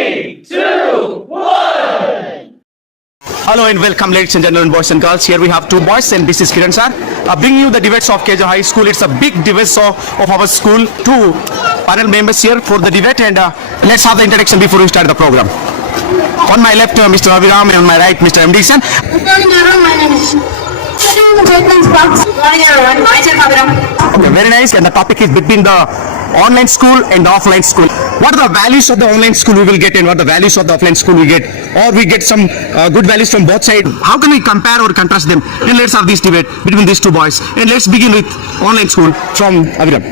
3, 2, 1. Hello and welcome, ladies and gentlemen, boys and girls. Here we have two boys and this is Kiran sir. Bringing you the debates of KJ High School. It's a big debate of our school. Two panel members here for the debate, and let's have the introduction before we start the program. On my left, Mr. Abhiram, and on my right, Mr. M. Dixon. Good morning, everyone. My name is Good morning, everyone. Myself, Abhiram. Okay, very nice. And the topic is between the online school and the offline school. What are the values of the online school we will get, and what are the values of the offline school we get, or we get some good values from both sides? How can we compare or contrast them? And let's have this debate between these two boys. And let's begin with online school from Abhiram.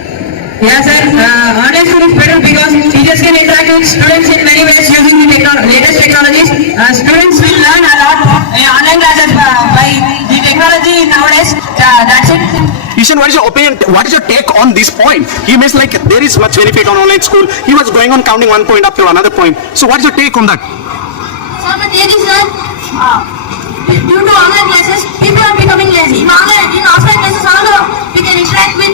Yes, sir. Online school is better because teachers can interact with students in many ways using the latest technologies. Students will learn a lot in online classes by the technology nowadays. That's it. Ishan, what is your opinion? What is your take on this point? He means like there is much benefit on online school. He was going on counting one point up to another point. So what is your take on that? So my take is that due to online classes, people are becoming lazy. In offline classes, also we can interact with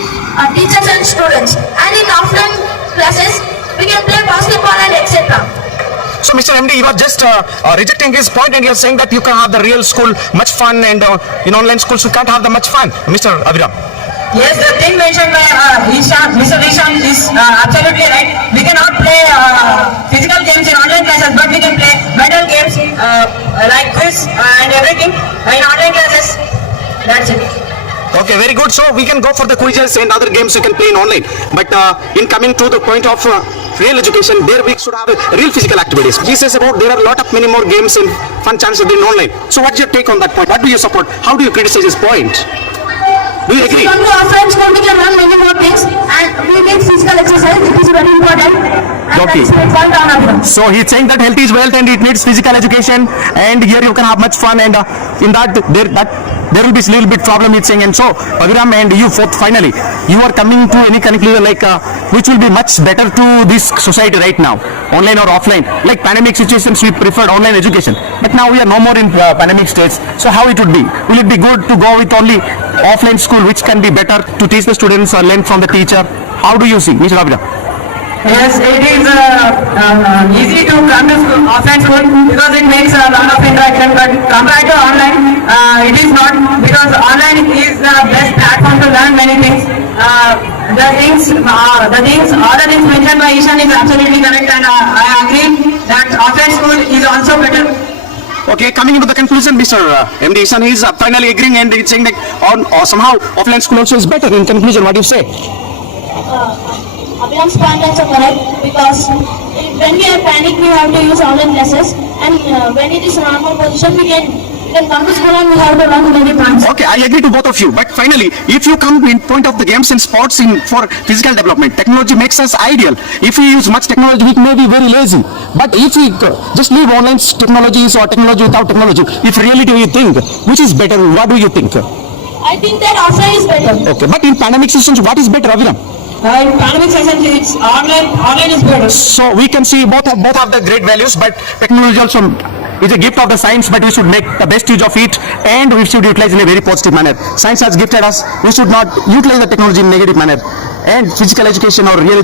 teachers and students. And in offline classes, we can play basketball and etc. So Mr. MD, you are just rejecting his point, and you are saying that you can have the real school much fun, and in online schools you can't have the much fun. Mr. Abhiram. Yes, the thing mentioned by Mr. Ishan is absolutely right. We cannot play physical games in online classes, but we can play mental games like quiz and everything in online classes. That's it. Okay, very good. So we can go for the quizzes and other games you can play in online. But in coming to the point of real education, there we should have real physical activities. He says about there are a lot of many more games and fun chances in online. So what's your take on that point? What do you support? How do you criticize his point? Do you agree? Come to offline school, we can learn many more things, and we need physical exercise. It is very important. And Okay. that's my point on Abhiram. So he's saying that health is wealth and it needs physical education, and here you can have much fun, and in that there will be a little bit problem he's saying. And so Abhiram and you both, finally you are coming to any conclusion like which will be much better to this society right now, online or offline? Like pandemic situations we preferred online education, but now we are no more in pandemic states. So how it would be? Will it be good to go with only offline school, which can be better to teach the students or learn from the teacher? How do you see, Mr. Abhiram? Yes, it is easy to come to school, offline school because it makes a lot of interaction, but compared to online, it is not, because online is the best platform to learn many things. All the things mentioned by Ishan is absolutely correct, and I agree that offline school is also better. Okay, coming into the conclusion, Mr. MD Ishan is finally agreeing, and he's saying that somehow offline school also is better. In conclusion, what do you say? Abhiram's point also correct, because when we have panic we have to use online classes, and when it is normal position we can come to school and we have to learn many points. Okay, I agree to both of you. But finally, if you come in point of the games and sports for physical development, technology makes us ideal. If we use much technology, we may be very lazy. But if we just leave online technologies or technology without technology, if really do you think which is better? What do you think? I think that offline is better. Okay, but in pandemic situations, what is better, Abhiram? In pandemic sessions, it's online is better. So we can see both have the great values, but technology also is a gift of the science, but we should make the best use of it, and we should utilize in a very positive manner. Science has gifted us, we should not utilize the technology in a negative manner. And physical education or real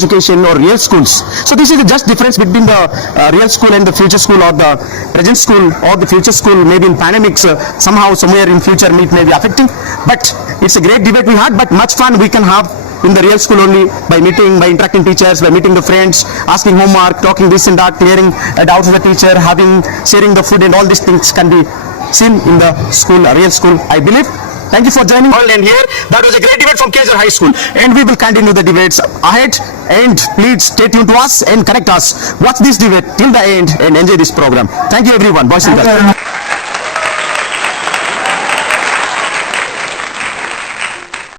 schools. So this is the just difference between the real school and the future school, or the present school or the future school. Maybe in pandemics, somehow, somewhere in future it may be affecting. But it's a great debate we had, but much fun we can have in the real school only by interacting teachers, by meeting the friends, asking homework, talking this and that, clearing doubts with the teacher, sharing the food, and all these things can be seen in the school, real school, I believe. Thank you for joining all, and here that was a great debate from KJ High School, and we will continue the debates ahead, and please stay tuned to us and connect us. Watch this debate till the end and enjoy this program. Thank you everyone, boys and girls.